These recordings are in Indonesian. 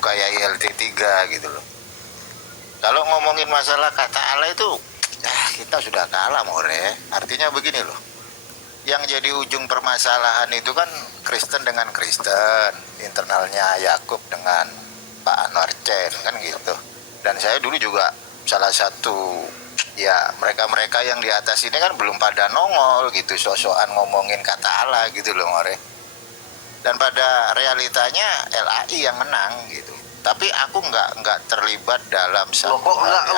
kayak ILT3 gitu loh. Kalau ngomongin masalah kata Allah itu, kita sudah kalah more. Artinya begini loh, yang jadi ujung permasalahan itu kan Kristen dengan Kristen, internalnya Yakub dengan Pak Anwar Chen kan gitu. Dan saya dulu juga salah satu, ya mereka-mereka yang di atas ini kan belum pada nongol gitu, sok-sokan ngomongin kata Allah gitu loh more. Dan pada realitanya LAI yang menang gitu. Tapi aku nggak terlibat dalam lo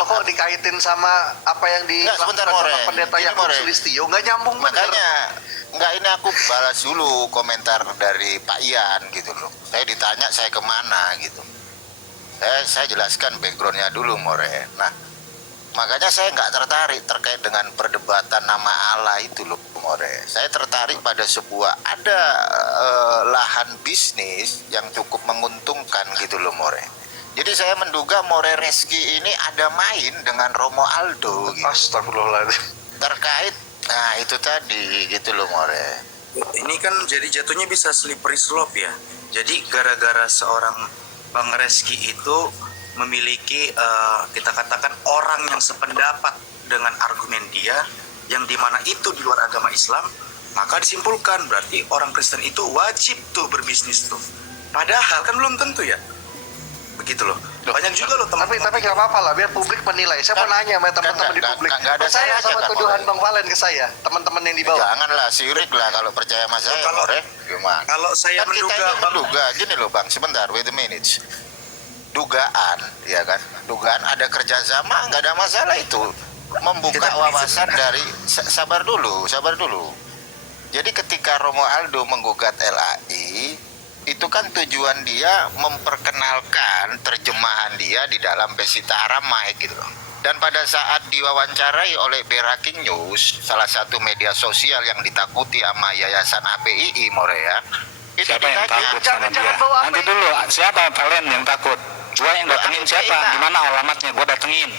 kok dikaitin sama apa yang dilakukan sama pendeta Yakub Sulistyo, nggak nyambung. Makanya nggak, ini aku balas dulu komentar dari Pak Ian gitu loh. Saya ditanya saya kemana gitu, saya jelaskan backgroundnya dulu more. Nah makanya saya nggak tertarik terkait dengan perdebatan nama Allah itu loh more. Saya tertarik pada sebuah lahan bisnis yang cukup menguntungkan gitu loh more. Jadi saya menduga More Reski ini ada main dengan Romo Aldo gitu. Astagfirullahaladzim. Terkait, nah itu tadi gitu loh more. Ini kan jadi jatuhnya bisa slippery slope ya. Jadi gara-gara seorang Bang Reski itu memiliki kita katakan orang yang sependapat dengan argumen dia, yang dimana itu di luar agama Islam, maka disimpulkan berarti orang Kristen itu wajib tuh berbisnis tuh. Padahal kan belum tentu ya. Begitu loh. Banyak juga loh teman. Tapi nggak apa-apa lah, biar publik menilai. Saya mau nanya sama teman-teman di publik. Percaya sama tuduhan Bang Valen ke saya, teman-teman yang di bawah. Janganlah sirik lah kalau percaya sama saya. Gimana? Kalau saya kan menduga, gini loh Bang, sebentar, wait a minute. Dugaan, ya kan? Dugaan ada kerjasama, nggak ada masalah itu. Membuka wawasan dari sabar dulu. Jadi ketika Romo Aldo menggugat LAI, itu kan tujuan dia memperkenalkan terjemahan dia di dalam Pesita Aramaic gitu loh. Dan pada saat diwawancarai oleh Breaking News, salah satu media sosial yang ditakuti sama Yayasan APII Morea, itu siapa yang takut sama dia? Nanti dulu, siapa Valen yang takut? Gua yang datengin siapa? Di mana alamatnya? Gua datengin.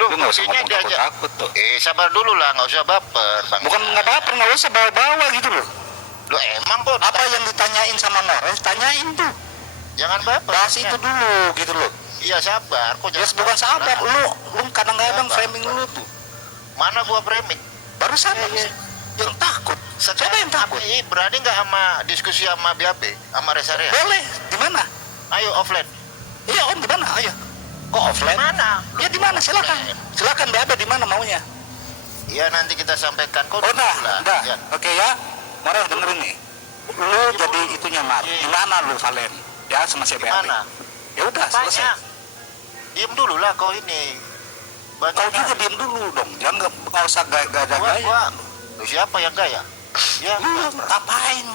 Lu nggak usah ngomong takut tuh. Sabar dulu lah, nggak usah baper. Bukan nggak baper, nggak usah bawa-bawa gitu loh. Lo emang kok apa yang ditanyain sama Mores, tanyain tuh. Jangan baper. Bahas itu dulu gitu loh. Iya sabar, kok jangan. Bukan sabar, lu kadang-kadang framing lu tuh. Mana gua framing? Barusan yang takut. Siapa yang takut? Berani nggak sama diskusi sama BAP, sama Resarea? Boleh, di mana? Ayo offline. Iya Om, di mana? Ayo. Kok offline? Mana? Ya di mana? Silakan BAP di mana maunya? Iya nanti kita sampaikan kok. Udah. Oke ya. Mari dengerin nih. Lu jadi itunya Mar. Gimana lu Valen? Ya sama si BAP. Ya udah selesai. Diem dulu lah kau ini. Kau juga diem dulu dong. Jangan nggak usah gaya-gaya. Lu siapa yang gaya? Ya. Lu ngapain?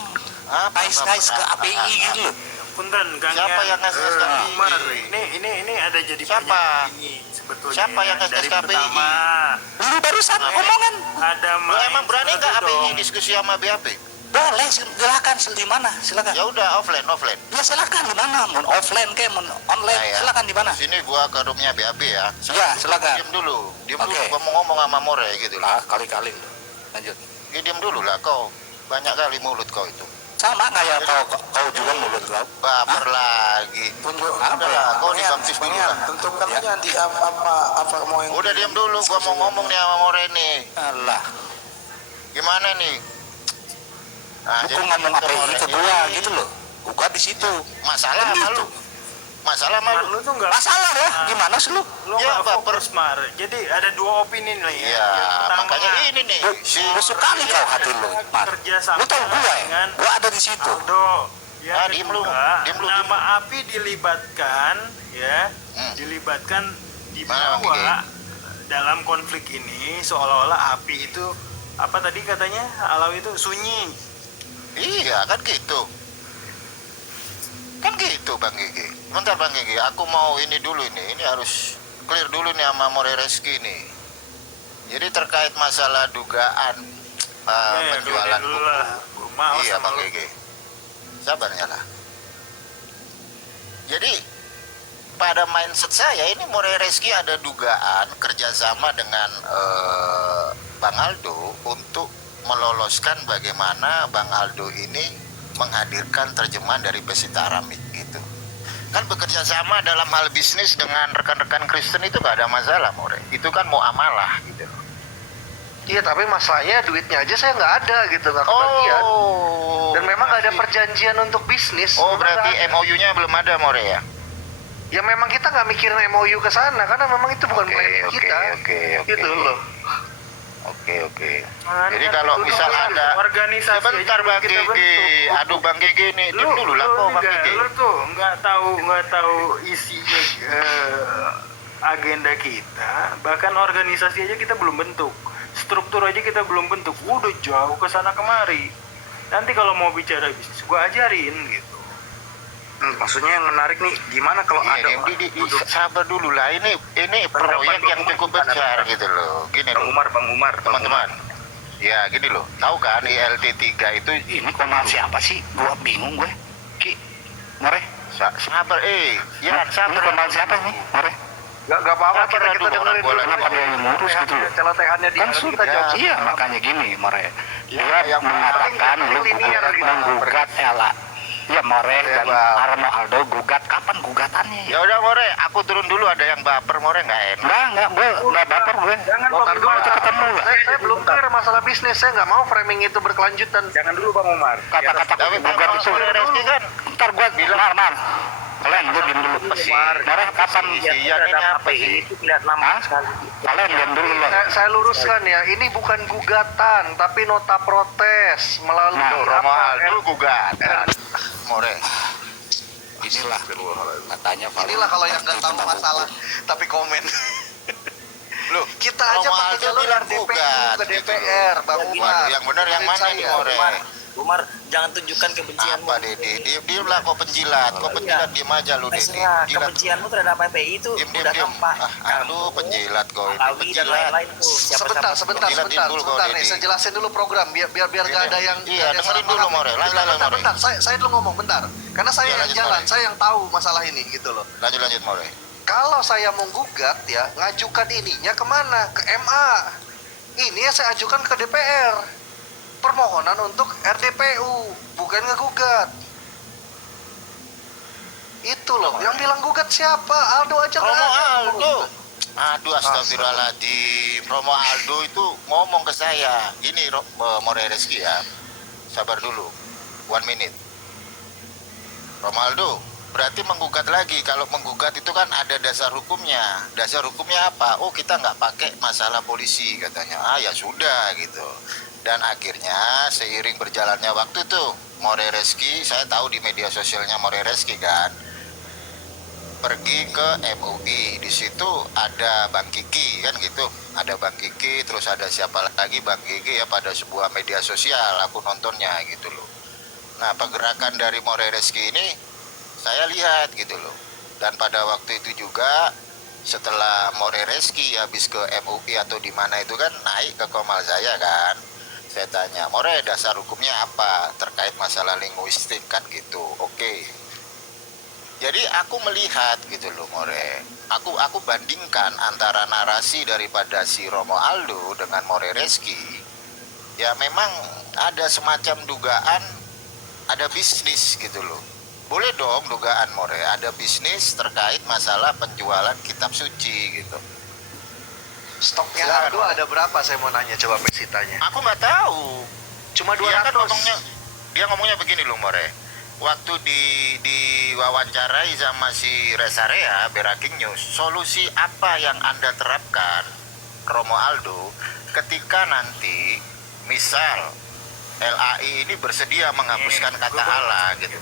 Ngais ke API gitu loh. Punten Kang. Siapa yang ngasih KPI? Ini ada jadi siapa? Ini sebetulnya. Siapa yang ngasih KPI? Lu barusan omongan. Ada lu emang berani nggak API diskusi sama BAP? Boleh, silakan di mana? Silakan. Ya udah offline. Ya silakan di mana? Mau offline kayak mau online, silakan di mana? Sini gua ke roomnya BAP ya. Ya, silakan. Diam dulu. Gua mau ngomong sama More gitu lah. Kali-kali lanjut. Ya diam dulu lah kau. Banyak kali mulut kau itu. Sama nggak ya kau juga mulut kau? Baper lagi. Tunjuk apa ya? Kau dibaptis dulu lah. Tentukan aja nanti apa mau yang. Udah diam dulu, gua mau ngomong nih sama More nih. Alah. Gimana nih? Nah, aku ngomong apa ini kedua gitu loh. Gua di situ. Masalah malu. Masalah malu. Lu tuh enggak masalah ya? Gimana sih lu? Lu ya baper Mar. Jadi ada dua opini nih ya. Iya, makanya ini nih. Busuk kali kau hati lu, Mar. Lu tahu gua ya? Gua ada di situ. Diem lu. Nama api dilibatkan ya. Dilibatkan di bawah dalam konflik ini seolah-olah api itu apa tadi katanya Alawi itu sunyi. Iya kan gitu. Kan gitu Bang Gigi. Bentar Bang Gigi, aku mau ini dulu ini harus clear dulu nih sama More Reski nih. Jadi terkait masalah dugaan penjualan buku. Iya Bang Gigi. Sabarnya lah. Jadi pada mindset saya ini More Reski ada dugaan kerjasama dengan Bang Aldo untuk meloloskan bagaimana Bang Aldo ini menghadirkan terjemahan dari Pesita Aramaic gitu. Kan bekerja sama dalam hal bisnis dengan rekan-rekan Kristen itu gak ada masalah, More. Itu kan muamalah gitu. Iya, tapi masalahnya duitnya aja saya nggak ada gitu, nggak kebagian. Dan memang nggak ada perjanjian untuk bisnis. Oh, Memang berarti nggak ada. MOU-nya belum ada, More ya? Ya memang kita nggak mikirin MOU ke sana karena memang itu bukan planning kita. Oke. Gitu loh. Oke. Kan Jadi kan kalau dulu misal kan ada organisasi sebentar aja Bang kita Gigi, bentuk. aduh Bang Gigi nih, diam dulu lah kok Bang Gigi. Lu tuh nggak tahu isinya agenda kita, bahkan organisasi aja kita belum bentuk, struktur aja kita belum bentuk, udah jauh ke sana kemari. Nanti kalau mau bicara bisnis, gua ajarin gitu. Maksudnya yang menarik nih, gimana kalau ada Iya, orang duduk sabar dulu lah, ini proyek yang cukup besar gitu loh. Gini Bang loh, Umar, teman-teman. Ya gini loh, tahu kan ILT3 itu Ini komal siapa sih? Gua bingung gue. Ki, More. sabar ya Ini sabar. komal siapa nih? More. Nggak apa-apa, Sabar kita dulu, dengerin orang dulu. kenapa dia yang ngurus gitu loh? Celotehannya dia, Kan kita sudah jawab. iya, makanya gini, More. Dia yang mengatakan lu linear gitu. menggugat Ella. Ya, More dan Bang. Arno Aldo gugat. Kapan gugatannya? Ya udah More, aku turun dulu, ada yang baper More nggak enak. Enggak, gue enggak baper gue. Jangan Ntar dulu kita ketemu lah. Saya belum clear masalah bisnis. Saya nggak mau framing itu berkelanjutan. Jangan dulu Bang Umar. Kata-kata Tapi gugat itu. More Reski kan Ntar gue bilang, Mar. Kalian gue diam dulu. More kapan? Iya ini apa sih? Hah? Kalian diam dulu loh. Saya luruskan ya, ini bukan gugatan, tapi nota protes melalui Nah, Romualdo gugatan. More. Inilah katanya Inilah kalau yang nggak tahu masalah, tapi komen. Loh, Kita aja pakai Romualdo jalur bilang DPU gugat ke gitu DPR, loh. Bang Waduh, Umar. yang benar yang mana nih More? Umar, jangan tunjukkan kebencianmu. Apa Dede? Diam lah kok penjilat, diem aja lu Dede. Terserah, Penjilat. kebencianmu terhadap PPI itu Diem. udah nampak. Aduh, penjilat kau ini, Alawi dan penjilat. lain-lain tuh. Sebentar, Penjilat nih, ini. saya jelasin dulu program biar nggak ada yang Iya, nggak ada dengerin salah dulu paham. More. Lah, More. Bentar, saya dulu ngomong bentar. Karena saya Iya, yang lanjut, jalan, More. saya yang tahu masalah ini gitu loh. Lanjut More. Kalau saya mau gugat ya, ngajukan ininya kemana? Ke MA. Ini yang saya ajukan ke DPR. Permohonan untuk RDPU, bukan ngegugat. Itu loh, yang bilang gugat siapa? Aldo aja nggak ada. Romualdo. Aduh, astagfirullahaladzim. Romualdo itu ngomong ke saya. Gini, More Reski ya. Sabar dulu. 1 minute. Romualdo, berarti menggugat lagi. Kalau menggugat itu kan ada dasar hukumnya. Dasar hukumnya apa? Oh, kita nggak pakai masalah polisi katanya. Ah, ya sudah gitu. Dan akhirnya seiring berjalannya waktu tuh, More Reski, saya tahu di media sosialnya More Reski kan, pergi ke MUI. Di situ ada Bang Kiki kan gitu, ada Bang Kiki, terus ada siapa lagi, Bang Kiki ya, pada sebuah media sosial aku nontonnya gitu loh. Nah, pergerakan dari More Reski ini saya lihat gitu loh. Dan pada waktu itu juga setelah More Reski habis ke MUI atau di mana itu kan naik ke komal saya kan, saya tanya, More dasar hukumnya apa terkait masalah linguistik kan gitu. Oke. Jadi aku melihat gitu loh More. Aku bandingkan antara narasi daripada si Romualdo dengan More Reski. Ya memang ada semacam dugaan ada bisnis gitu loh. Boleh dong dugaan More, ada bisnis terkait masalah penjualan kitab suci gitu. Stoknya Silakan, Aldo ada berapa? Saya mau nanya, coba Pesitanya. Aku nggak tahu. Cuma Dia kan 200. ngomongnya begini loh More. Waktu di wawancarai sama si Resarea Breaking News, solusi apa yang Anda terapkan Romualdo ketika nanti misal LAI ini bersedia menghapuskan kata Allah gitu.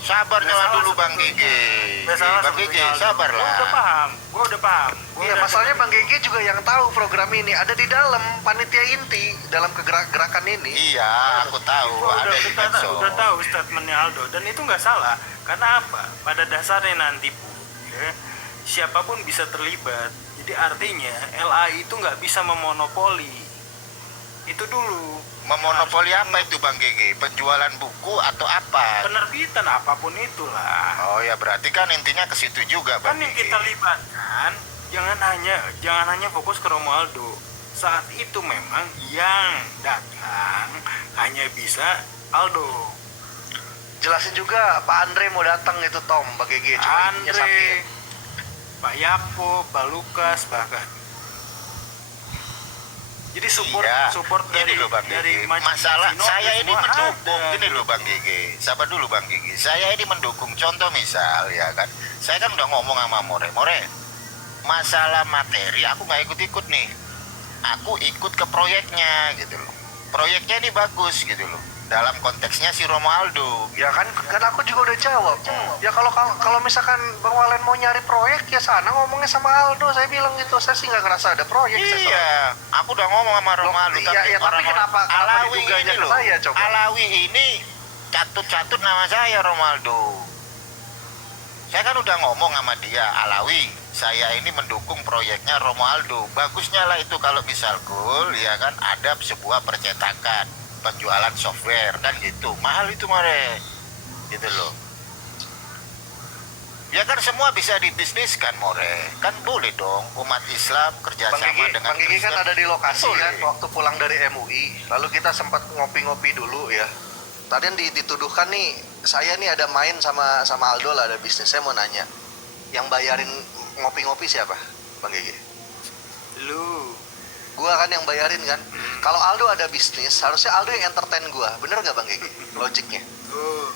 Sabar nyawa dulu Bang Gigi. Bang Gigi, sabar lah. Gua udah paham. Iya, masalahnya Bang Gigi juga yang tahu program ini ada di dalam panitia inti dalam gerakan ini. Iya, aku tahu ada di medsos. Udah tahu statementnya Aldo, dan itu nggak salah. Karena apa? Pada dasarnya nanti pun, ya, siapapun bisa terlibat. Jadi artinya LAI itu nggak bisa memonopoli. Itu dulu. Memonopoli apa itu Bang Gigi? Penjualan buku atau apa? Penerbitan apapun itulah. Oh ya, berarti kan intinya ke situ juga Bang Kan yang Gigi. kita libatkan jangan hanya fokus ke Romualdo. Saat itu memang yang datang hanya bisa Aldo. Jelasin juga Pak Andre mau datang itu Tom, Bang GG. Cuma izinnya sakit. Andre, Pak Yapo, Pak Lukas bahkan. Jadi support Iya. support dari Gini loh Bang dari Gigi. majelis Masalah sinode saya ini semua mendukung. ada. Gini loh Bang Gigi. Sabar dulu Bang Gigi. Saya ini mendukung. Contoh misal ya kan. Saya kan udah ngomong sama More. Masalah materi aku nggak ikut-ikut nih. Aku ikut ke proyeknya gitu loh. Proyeknya ini bagus gitu loh. Dalam konteksnya si Romualdo. Ya kan aku juga udah jawab. Ya kalau misalkan Bang Walen mau nyari proyek ya sana ngomongnya sama Aldo. Saya bilang gitu. Saya sih nggak ngerasa ada proyek. Iya, aku udah ngomong sama Romualdo. Iya, tapi kenapa Alawi diguganya ini ke loh. saya, coba? Alawi ini catut-catut nama saya Romualdo. Saya kan udah ngomong sama dia, Alawi, saya ini mendukung proyeknya Romualdo. Bagusnya lah itu kalau misal goal, ya kan ada sebuah percetakan, penjualan software kan gitu. Mahal itu More, gitu loh. Ya kan semua bisa dibisniskan More, kan boleh dong umat Islam kerjasama dengan Bang Gigi kan Kristen. ada di lokasi Boleh. kan waktu pulang dari MUI. Lalu kita sempat ngopi-ngopi dulu ya. Tadi yang dituduhkan nih, saya nih ada main sama Aldo lah, ada bisnis. Saya mau nanya, yang bayarin ngopi-ngopi siapa, Bang Gigi? Lu Gua kan yang bayarin kan. Kalau Aldo ada bisnis, harusnya Aldo yang entertain gua. Bener nggak Bang Gigi? Logiknya. tuh.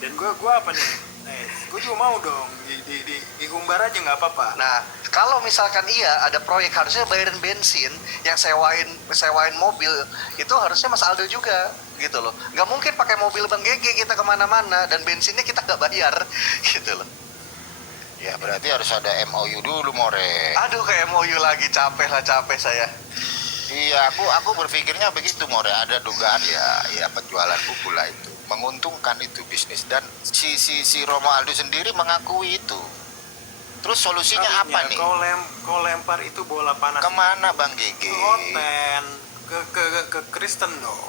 Dan gua apa nih? Gue juga mau dong diumbar aja nggak apa-apa. Nah, kalau misalkan iya ada proyek harusnya bayarin bensin, yang sewain mobil itu harusnya Mas Aldo juga gitu loh. Nggak mungkin pakai mobil Bang Gege kita kemana-mana dan bensinnya kita nggak bayar gitu loh. Ya berarti harus ada MOU dulu More. Aduh, kayak MOU lagi, capek saya. Iya, aku berpikirnya begitu More. Ada dugaan ya penjualan buku lah itu menguntungkan itu bisnis, dan si Romualdo sendiri mengakui itu. Terus solusinya apa nih? Kau lempar itu bola panas Kemana Bang Gigi? ke Oten, ke Kristen dong.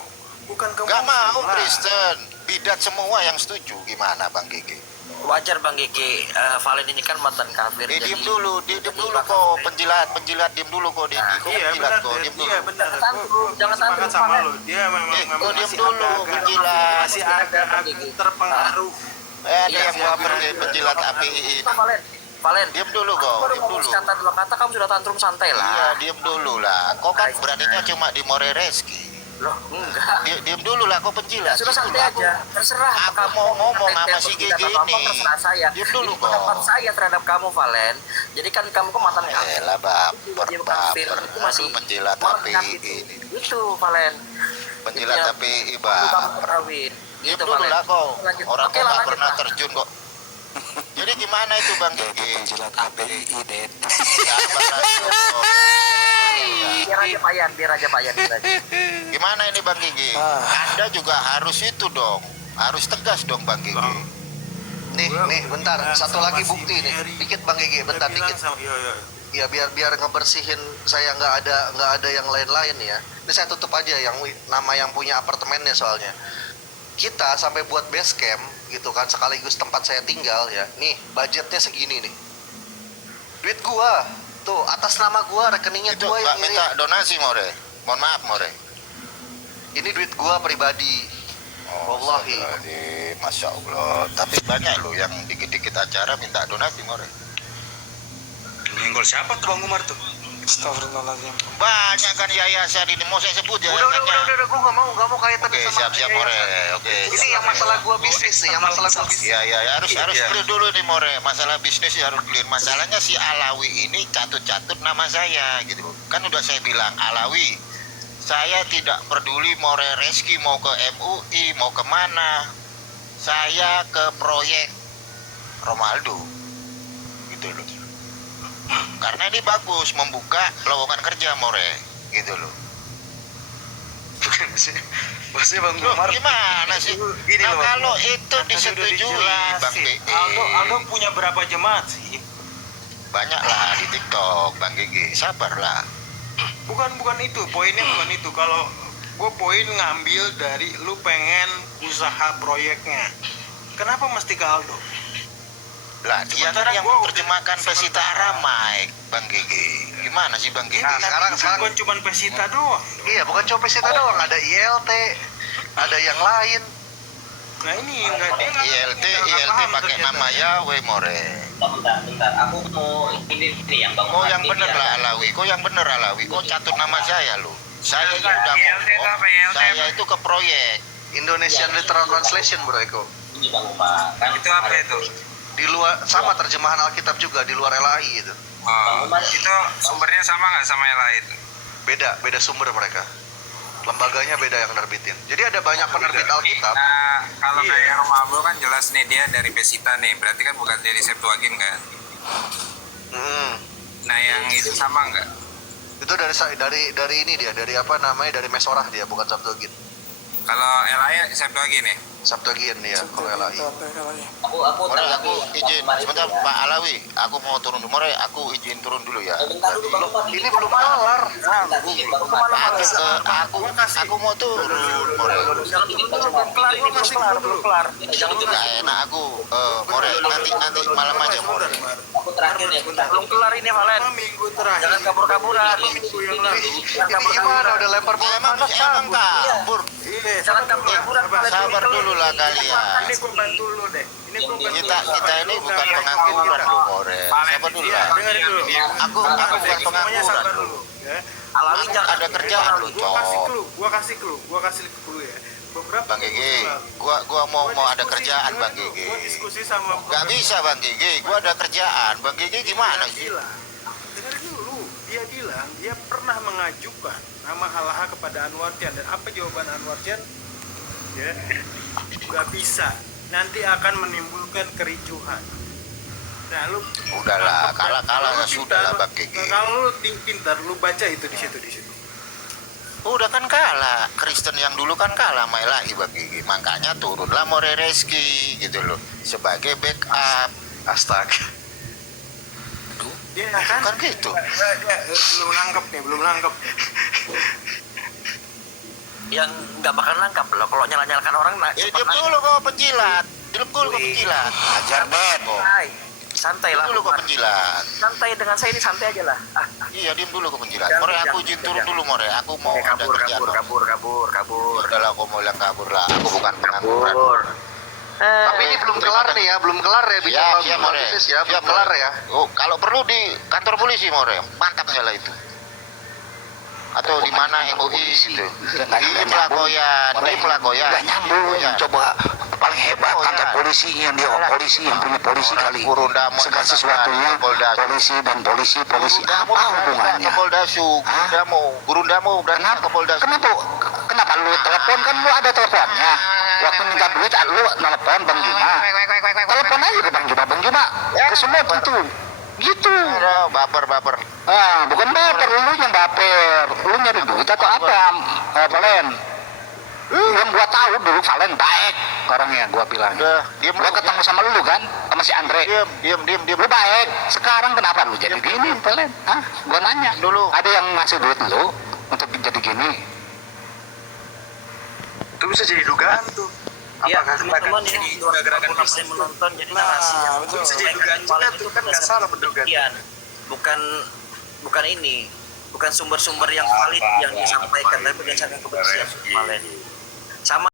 Bukan ke Gak Muslim mau lah. Kristen, bidat semua yang setuju. Gimana Bang Gigi? Wajar Bang Gigi, Valen ini kan mantan kafir. Diem dulu kok, penjilat diem dulu kok, Iya penjilat benar, kok, diem dulu. iya benar. Jangan Sepakat tantrum, sama Valen. lo. Dia memang kok diem masih dulu, agak- penjilat. masih agak terpengaruh. Ada Iya, yang siap. baper penjilat API ini. Valen, Diem dulu kok, baru diem ngomong dulu. sekata dua kata kamu sudah tantrum, santai Iya, lah. diem dulu lah. Kok kan beraninya cuma di More Reski. Loh, enggak. Diem dulu lah, kok penjilat. Sudah Diem santai dulu. aja. Terserah Aku kamu mau ngomong ngatain sama si tidak Gigi apa-apa, ini. terserah saya. Diem dulu Ini kok. pendapat saya terhadap kamu, Valen. Jadi kan kamu kan mantan kafir. Elah baper, Jadi kafir baper. itu masih Aduh, penjilat orang API kafir ini. Itu, Valen. Penjilat Itu yang API perlu kamu baper. ketahuin. Diem Gitu, dulu Valen. lah kok. Lanjut. Orang Oke kok lah, nggak lanjut pernah lah. terjun kok. Jadi gimana itu Bang Gigi? penjilat API Det. Sabar lah, kok. Biar aja payan. Gimana ini Bang Gigi? Anda juga harus itu dong. Harus tegas dong Bang Gigi. Bang. Nih, bentar. Satu Sama lagi si bukti nih. Mary. Dikit Bang Gege, bentar Dia bilang dikit. iya. Ya biar ngebersihin saya nggak ada yang lain-lain ya. Ini saya tutup aja yang nama yang punya apartemennya soalnya. Kita sampai buat base camp gitu kan, sekaligus tempat saya tinggal ya. Nih, budgetnya segini nih. Duit gua. Tuh, atas nama gua, rekeningnya Itu gua yang Mbak minta ngirim. donasi More. Mohon maaf More. Ini duit gua pribadi. Wallahi. Astagfirullahaladzim, Masya Allah. Tapi banyak loh yang dikit-dikit acara minta donasi More. Nyenggol siapa tuh Bang Umar tuh? Astagfirullahaladzim. Banyak kan yayasan ini, mau saya sebut Udah, yayasannya. gua nggak mau kaitan Oke, sama siap yayasan. More. Oke. Ini yang masalah gua bisnis nih, yang masalah gua bisnis. Iya, harus Iya. clear dulu nih More. Masalah bisnis ya harus clear. Masalahnya si Alawi ini catut-catut nama saya gitu. Kan udah saya bilang Alawi, saya tidak peduli More Reski mau ke MUI, mau kemana. Saya ke proyek Romualdo. Gitu loh. Karena ini bagus membuka lowongan kerja More. Gitu loh. Maksudnya Bang Loh, Umar gimana sih? Gini Nah, loh, Bang. kalau itu Kan tadi udah disetujui dijelasin. Bang BE. Aldo punya berapa jemaat sih? Banyak lah di TikTok Bang Gigi. Sabarlah. Bukan itu, poinnya bukan itu. Kalau gue poin ngambil dari lu pengen usaha proyeknya. Kenapa mesti ke Aldo? Lah, dia kan Sementara yang gua menerjemahkan udah- Pesita Aramai, Bang Gigi. Gimana sih Bang Gigi? Nah, sekarang Bukan cuma Pesita doang. iya, bukan cuma pesita doang, ada ILT, ada yang lain. Nah ini enggak dia nggak- ILT nggak paham pakai ternyata. nama Yahweh more. Bentar. Aku mau ini yang bangun. Kau yang lagi bener biar- lah Alawi, kau yang bener Alawi, kau catut nama saya lo. Saya ini udah ILT itu apa, ILT saya apa? itu ke proyek. Indonesian Literal Translation bro Eko. Ini Bang Umar. Kan Itu apa itu? Di luar sama terjemahan Alkitab juga di luar LAI gitu. Bang Umar Itu sumbernya sama nggak sama yang lain? Beda sumber mereka. Lembaganya beda yang nerbitin. Jadi ada banyak penerbit Alkitab. Nah, kalau Iya. kayak Romabo kan jelas nih dia dari Pesita nih, berarti kan bukan dari Septuagint kan? Hmm. Nah, yang itu sama nggak? Itu dari ini dia, dari apa namanya, dari Mesorah dia, bukan Septuagint. Kalau LAI Septuagint nih? Septuagint ya, kalau LAI. aku More tanggapi aku Bang izin Umar sebentar itu. Pak Alawi, aku mau turun dulu. More aku izin turun dulu ya. Bentar dulu Bang Umar. Ini belum kelar. Bentar dikit, Bang Umar. Aku mau turun More. Jangan dikit, Bang Umar. Ini masih belum kelar. Jangan dikit. Gak enak aku More nanti malam aja More. Aku terakhir ya. Bentar. Belum kelar ini Valen. Minggu terakhir. Jangan kabur-kaburan. Minggu yang lalu. Ini gimana udah lempar bola Emang panas emang kabur. Iya, Jangan kabur-kaburan Valen. Sabar dulu lah kalian. Ini gue bantu lu deh. Ini gue bantu. Kita ini bukan pengangguran lu More. Sabar dulu lah. Dengerin dulu. Aku bukan Semuanya pengangguran. sabar dulu. Ya. Alawi jangan Ada kerjaan lu Gua kasih cok. clue, gua kasih clue ya. Beberapa Bang minggu Gigi, lalu, gua mau ada diskusi, kerjaan dengerin Bang dulu. Gigi. Gua diskusi sama Gak bisa Bang Gigi, gua ada kerjaan. Bang Gigi gimana sih? Dengerin dulu, dia bilang dia pernah mengajukan nama Halaha kepada Anwar Tian, dan apa jawaban Anwar Tian? Ya, nggak bisa. Nanti akan menimbulkan kericuhan. Nah, lu Udahlah, kalah lu sudah lah Bang Gigi. Kalau lu pintar, lu baca itu di situ. Udah kan kalah, Kristen yang dulu kan kalah sama LAI Bang Gigi. Makanya turunlah More Reski gitu loh, sebagai backup. Astaga. Dia kan gitu. belum nangkep. Yang nggak bakal nangkap loh kalau nyala-nyalakan orang. Ya diam dulu kau penjilat. Diam dulu kau penjilat. Ajar Ben kok. Santai Diam lah. dulu kau Umar. penjilat. Santai dengan saya ini santai aja lah. Iya, diam dulu kau penjilat. Jangan, More aku jangan, izin turun jangan. dulu More. Aku mau ada kerjaan. kabur. Udahlah kau mau bilang kabur lah. Aku bukan pengangguran. Tapi ini belum kelar nih ya, belum kelar ya bicara Siap More. bisnis ya, belum Siap, kelar More. ya. Oh, kalau perlu di kantor polisi More. Mantap nyala itu. Atau di mana MUI gitu. Diem lah koyan. Gak nyambung. Coba paling hebat kantor polisi yang dia polisi yang punya polisi kali. Kurundamo Segala sesuatunya polisi dan polisi apa hubungannya? Gurundamo berarti ke Polda. Kenapa lu telepon, kan lu ada teleponnya? Waktu minta duit lu telepon Bang Juma. Telepon aja ke Bang Juma ke semua gitu. Gitu. Baper. Ah, bukan baper, lu yang baper. Lu nyari duit atau apa, Valen? Yang gua tahu dulu Valen baik orangnya, gua bilang. Udah, diam Gua ketemu sama lu kan, sama si Andre. Diam. Lu baik. Sekarang kenapa lu jadi gini, Valen? Hah? Gua nanya. Dulu. Ada yang ngasih duit lu untuk jadi gini? Itu bisa jadi dugaan tuh. Ya, Apakah teman-teman jadi ini gerakan masih menonton jadi narasinya. betul. Bisa jadi dugaan juga tuh, kan nggak salah menduga. Bukan ini, bukan sumber-sumber yang valid yang disampaikan, tapi berdasarkan kebencian Valen. Sama